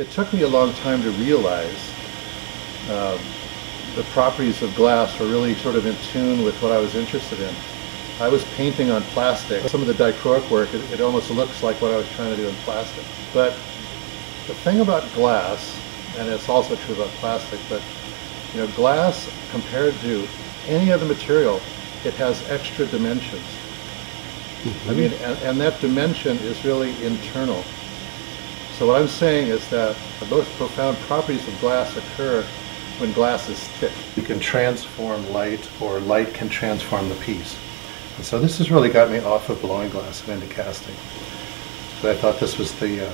it took me a long time to realize the properties of glass were really sort of in tune with what I was interested in. I was painting on plastic. Some of the dichroic work, it almost looks like what I was trying to do in plastic. But the thing about glass, and it's also true about plastic, but you know, glass compared to any other material, it has extra dimensions. I mean, and that dimension is really internal. So what I'm saying is that the most profound properties of glass occur when glass is thick. You can transform light, or light can transform the piece. And so this has really got me off of blowing glass and into casting. So I thought this was the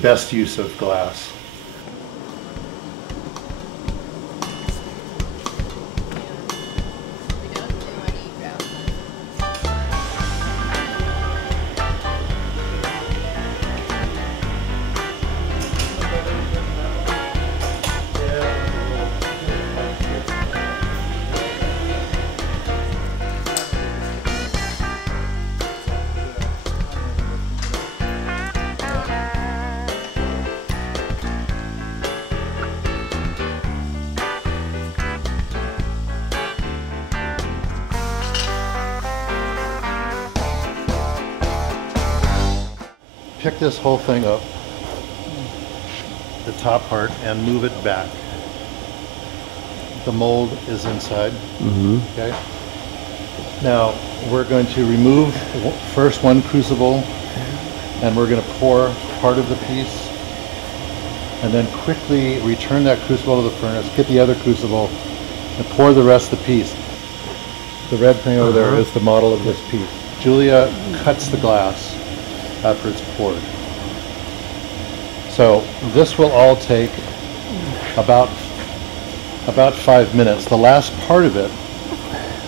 best use of glass. Pick this whole thing up, the top part, and move it back. The mold is inside. Okay. Now we're going to remove first one crucible, and we're going to pour part of the piece, and then quickly return that crucible to the furnace, get the other crucible, and pour the rest of the piece. The red thing over there is the model of this piece. Julia cuts the glass after it's poured. So this will all take about 5 minutes. The last part of it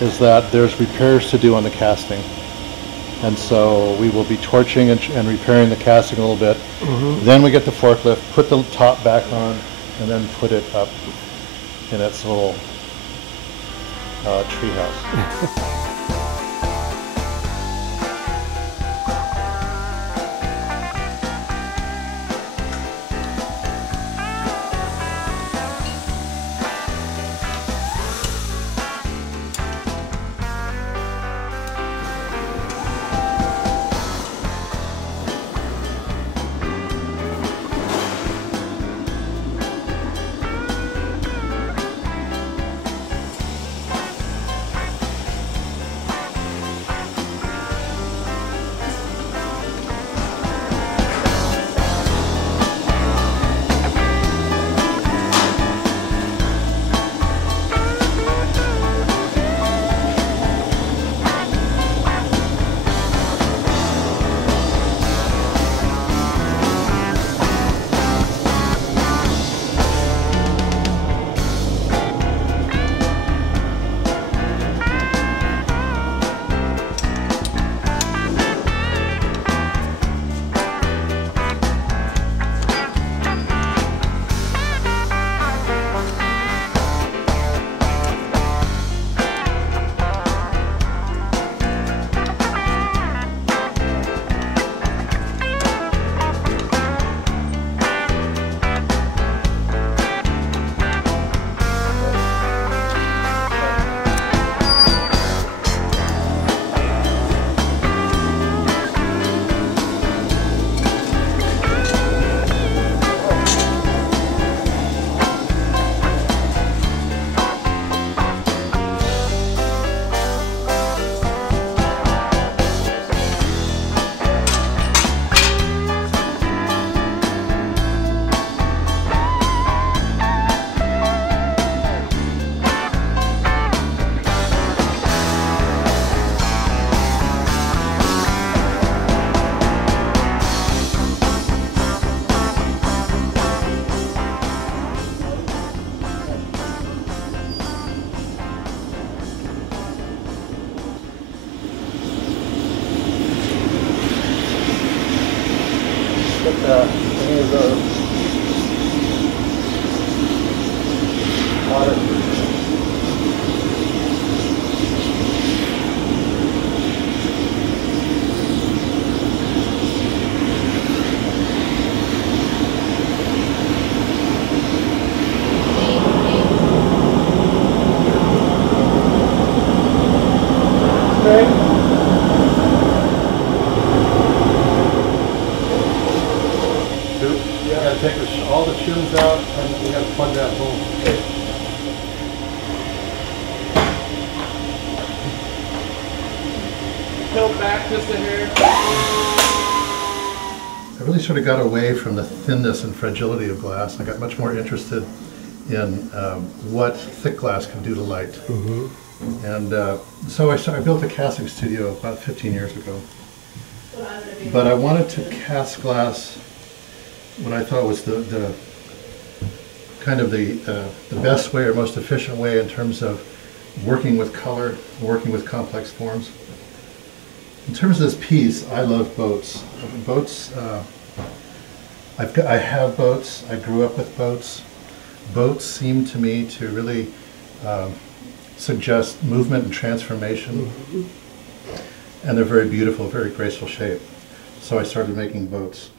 is that there's repairs to do on the casting. And so we will be torching and repairing the casting a little bit. Then we get the forklift, put the top back on, and then put it up in its little treehouse. Any of those water. tilt back just a hair. I really sort of got away from the thinness and fragility of glass. I got much more interested in what thick glass can do to light. Mm-hmm. And so I built a casting studio about 15 years ago. But I wanted to cast glass what I thought was the kind of the best way or most efficient way in terms of working with color, working with complex forms. In terms of this piece, I love boats. Boats, I have boats, I grew up with boats. Boats seem to me to really suggest movement and transformation. Mm-hmm. And they're very beautiful, very graceful shape. So I started making boats.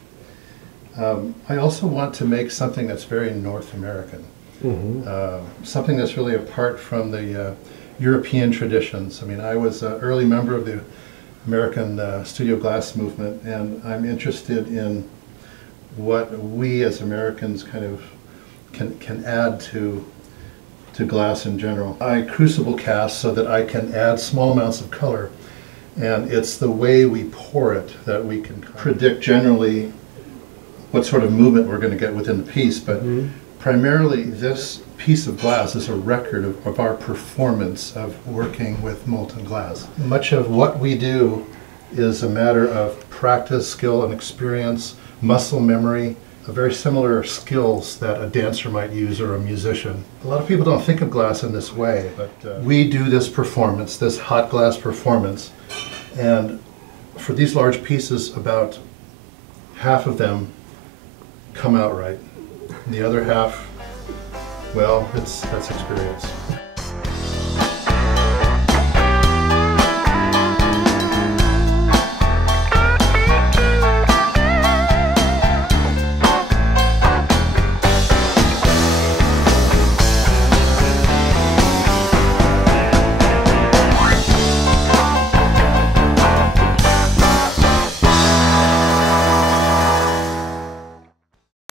I also want to make something that's very North American. Mm-hmm. Something that's really apart from the European traditions. I mean, I was an early member of the American studio glass movement, and I'm interested in what we as Americans kind of can add to glass in general. I crucible cast so that I can add small amounts of color, and it's the way we pour it that we can predict generally what sort of movement we're going to get within the piece, but primarily this piece of glass is a record of our performance of working with molten glass. Much of what we do is a matter of practice, skill, and experience, muscle memory, very similar skills that a dancer might use or a musician. A lot of people don't think of glass in this way, but we do this performance, this hot glass performance, and for these large pieces, about half of them come out right. And the other half, well, that's experience.